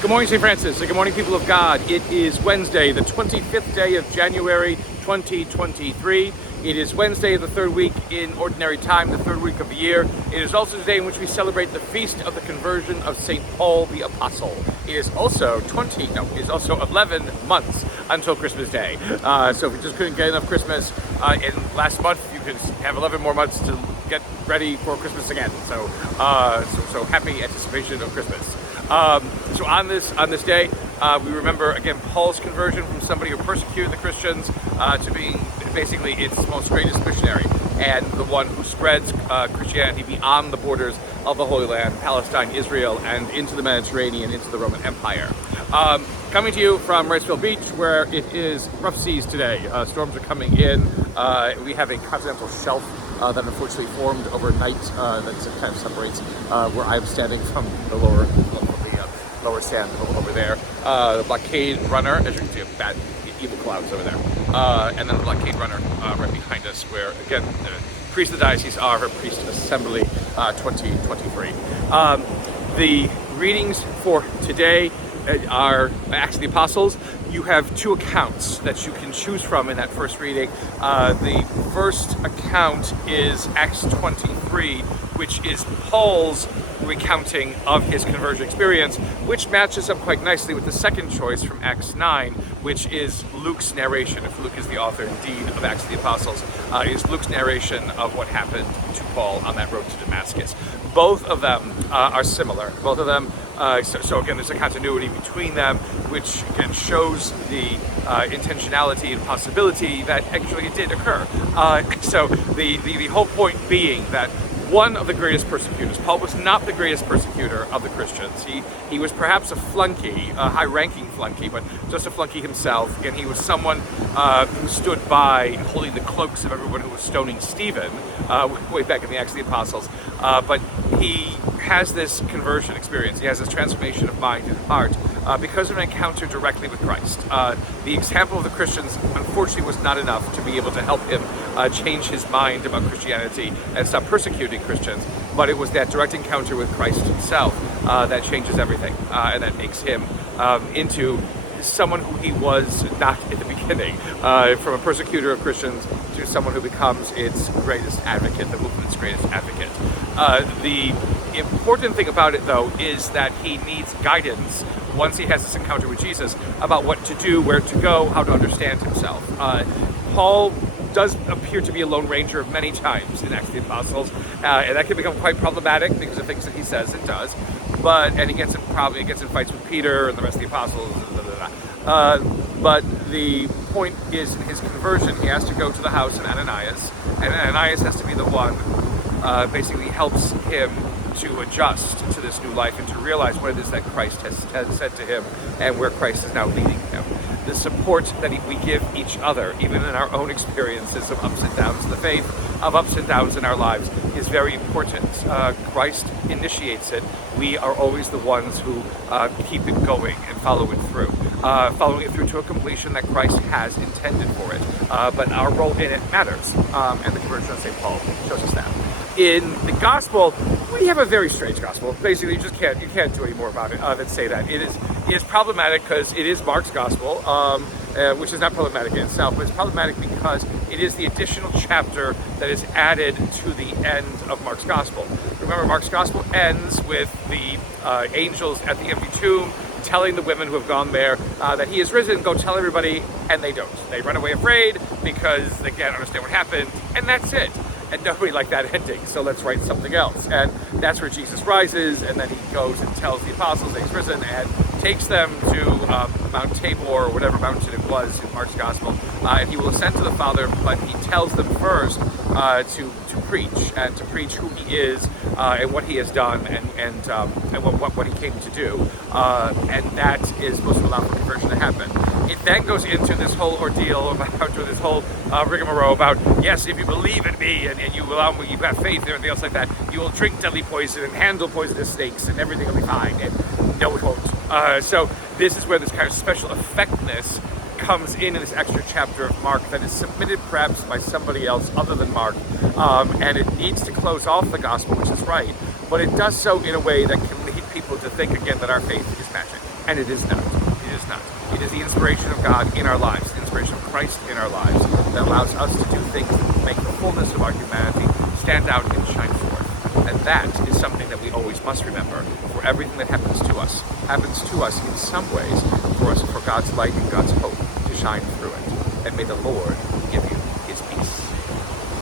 Good morning, St. Francis, and good morning, people of God. It is Wednesday, the 25th day of January, 2023. It is Wednesday of the third week in Ordinary Time, the third week of the year. It is also the day in which we celebrate the feast of the conversion of St. Paul the Apostle. It is also 11 months until Christmas Day. So if we just couldn't get enough Christmas in last month, you could have 11 more months to get ready for Christmas again. So happy anticipation of Christmas. So on this day, we remember again Paul's conversion from somebody who persecuted the Christians to being basically its most greatest missionary and the one who spreads Christianity beyond the borders of the Holy Land, Palestine, Israel, and into the Mediterranean, into the Roman Empire. Coming to you from Riceville Beach, where it is rough seas today. Storms are coming in. We have a continental shelf that unfortunately formed overnight that kind of separates where I'm standing from the lower stand over there. The blockade runner, as you can see, bad evil clouds over there, and then the blockade runner right behind us, where again the priests of the diocese are her priest assembly 2023. The readings for today are Acts of the Apostles. You have two accounts that you can choose from in that first reading. The first account is Acts 23, which is Paul's recounting of his conversion experience, which matches up quite nicely with the second choice from Acts 9, which is Luke's narration. If Luke is the author indeed of Acts of the Apostles, is Luke's narration of what happened to Paul on that road to Damascus. Both of them are similar. Both of them, so again, there's a continuity between them, which again shows the intentionality and possibility that actually it did occur. So the whole point being that one of the greatest persecutors, Paul was not the greatest persecutor of the Christians. He was perhaps a flunky, a high-ranking flunky, but just a flunky himself, and he was someone who stood by holding the cloaks of everyone who was stoning Stephen way back in the Acts of the Apostles. But he has this conversion experience. He has this transformation of mind and heart because of an encounter directly with Christ. The example of the Christians, unfortunately, was not enough to be able to help him change his mind about Christianity and stop persecuting Christians, but it was that direct encounter with Christ himself that changes everything, and that makes him into someone who he was not in the beginning, from a persecutor of Christians to someone who becomes its greatest advocate, the movement's greatest advocate. The important thing about it, though, is that he needs guidance once he has this encounter with Jesus about what to do, where to go, how to understand himself. Paul does appear to be a lone ranger many times in Acts of the Apostles, and that can become quite problematic because of things that he says and does. And he gets in fights with Peter and the rest of the apostles. But the point is, in his conversion, he has to go to the house of Ananias, and Ananias has to be the one basically helps him to adjust to this new life and to realize what it is that Christ has said to him and where Christ is now leading him. The support that we give each other, even in our own experiences of ups and downs in the faith, of ups and downs in our lives, is very important. Christ initiates it. We are always the ones who keep it going and follow it through to a completion that Christ has intended for it. But our role in it matters, and the conversion of St. Paul shows us that. In the gospel, we have a very strange gospel. Basically, you can't do any more about it than say that. It is problematic because it is Mark's gospel, which is not problematic in itself, but it's problematic because it is the additional chapter that is added to the end of Mark's gospel. Remember, Mark's gospel ends with the angels at the empty tomb telling the women who have gone there that he is risen, go tell everybody, and they don't. They run away afraid because they can't understand what happened, and that's it. And nobody liked that ending, so let's write something else. And that's where Jesus rises, and then he goes and tells the apostles that he's risen and takes them to Mount Tabor, or whatever mountain it was in Mark's gospel, and he will ascend to the Father, but he tells them first to preach who he is and what he has done and what he came to do, and that is supposed to allow for conversion to happen. It then goes into this whole ordeal about this whole rigmarole about, yes, if you believe in me and you allow me, you have faith and everything else like that, you will drink deadly poison and handle poisonous snakes and everything will be fine. And no, it won't. So this is where this kind of special effectiveness comes in this extra chapter of Mark that is submitted perhaps by somebody else other than Mark, and it needs to close off the gospel, which is right, but it does so in a way that can lead people to think again that our faith is magic. And it is not. It is not. It is the inspiration of God in our lives, the inspiration of Christ in our lives, that allows us to do things that make the fullness of our humanity stand out and shine forth. And that is something that we always must remember, for everything that happens to us in some ways for God's light and God's hope to shine through it. And may the Lord